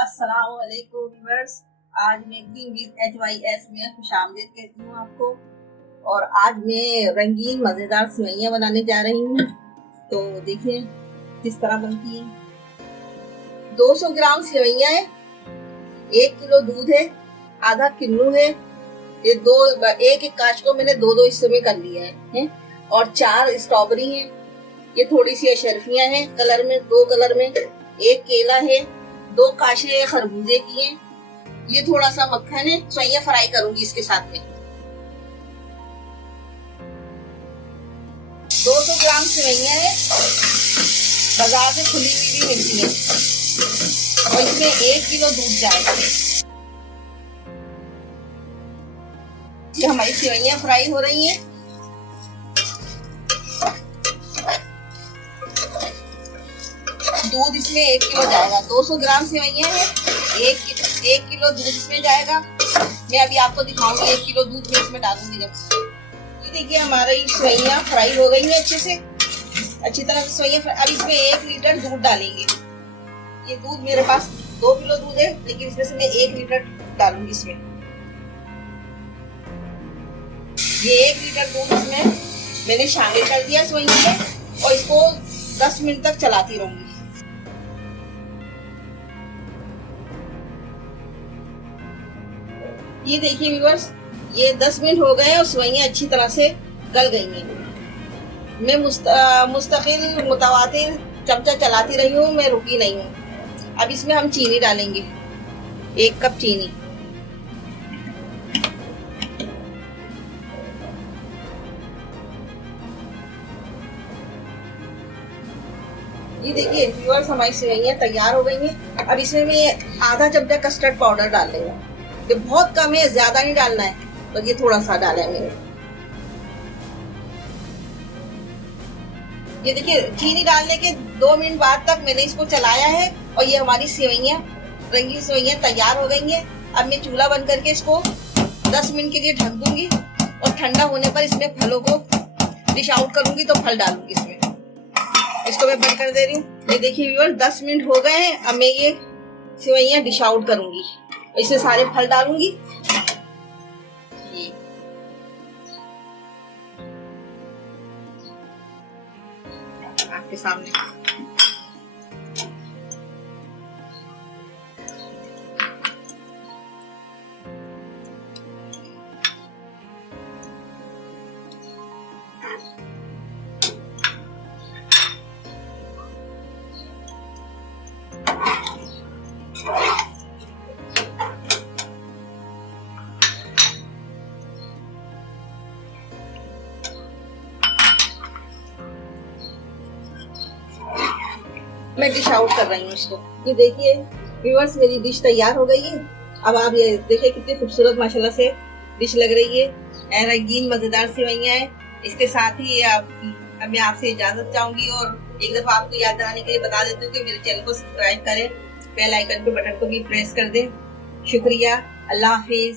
अस्सलाम वालेकुम व्यूअर्स। आज मैं कुकिंग विद HYS में खुशामदीद कहती हूँ आपको। और आज मैं रंगीन मज़ेदार सेवइयाँ बनाने जा रही हूँ। तो देखिए किस तरह बनती है। 200 ग्राम सेवइयाँ है, 1 किलो दूध है, आधा किन्नू है, ये एक कांच को मैंने दो हिस्सों में कर लिया है और 4 स्ट्रॉबेरी है, ये थोड़ी सी अशरफियाँ हैं कलर में, 2 कलर में, एक केला है, 2 काशे खरबूजे की हैं, ये थोड़ा सा मक्खन है। सेवइयां फ्राई करूंगी इसके साथ में। 200 ग्राम सेवइयां है, बाजार से खुली हुई भी मिलती है। और इसमें 1 किलो दूध जाएगा। ये हमारी सेवइयां फ्राई हो रही हैं। दूध इसमें 1 किलो जाएगा। 200 ग्राम सेवइयां है, 1 किलो दूध इसमें जाएगा। मैं अभी आपको दिखाऊंगी 1 किलो दूध में इसमें डालूंगी जब। ये देखिए हमारी सेवइयां फ्राई हो गई हैं अच्छी तरह से सेवइयां। अब इसमें 1 लीटर दूध डालेंगे। ये दूध मेरे पास 2 किलो दूध है, लेकिन इसमें से मैं 1 लीटर डालूंगी इसमें। ये 1 लीटर दूध इसमें मैंने शामिल कर दिया सेवइयों में और इसको 10 मिनट तक चलाती रहूंगी। ये देखिए व्यूअर्स, ये 10 मिनट हो गए और सेवइयां अच्छी तरह से गल गई हैं। मैं मुस्तकिल मुतवातिर चमचा चलाती रही हूँ, मैं रुकी नहीं हूँ। अब इसमें हम चीनी डालेंगे, 1 कप चीनी। ये देखिए व्यूअर्स, हमारी सेवइयां तैयार हो गई हैं। अब इसमें मैं आधा चमचा कस्टर्ड पाउडर डाल रही हूँ। ये बहुत कम है, ज्यादा नहीं डालना है, तो ये थोड़ा सा डाला है मैंने। ये देखिए चीनी डालने के 2 मिनट बाद तक मैंने इसको चलाया है और ये हमारी सेवइयां, रंगीन सेवइयां तैयार हो गई हैं। अब मैं चूल्हा बंद करके इसको 10 मिनट के लिए ढक दूंगी और ठंडा होने पर इसमें फलों को डिश आउट करूंगी, तो फल डालूंगी इसमें। इसको मैं बंद कर दे रही हूँ। ये देखिए व्यूअर्स, 10 मिनट हो गए हैं। अब मैं ये सेवइयां डिश आउट करूंगी, इसमें सारे फल डालूंगी। ये आपके सामने। मैं डिश आउट कर रही हूँ इसको। ये देखिए व्यूअर्स, मेरी डिश तैयार हो गई है। अब आप ये देखिए कितनी खूबसूरत माशाल्लाह से डिश लग रही है। रंगीन मजेदार सेवइयां हैं। इसके साथ ही मैं आपसे इजाजत चाहूंगी और एक दफा आपको याद दिलाने के लिए बता देती हूँ कि मेरे चैनल को सब्सक्राइब करें, बेल आइकन के बटन को भी प्रेस कर दें। शुक्रिया, अल्लाह हाफिज।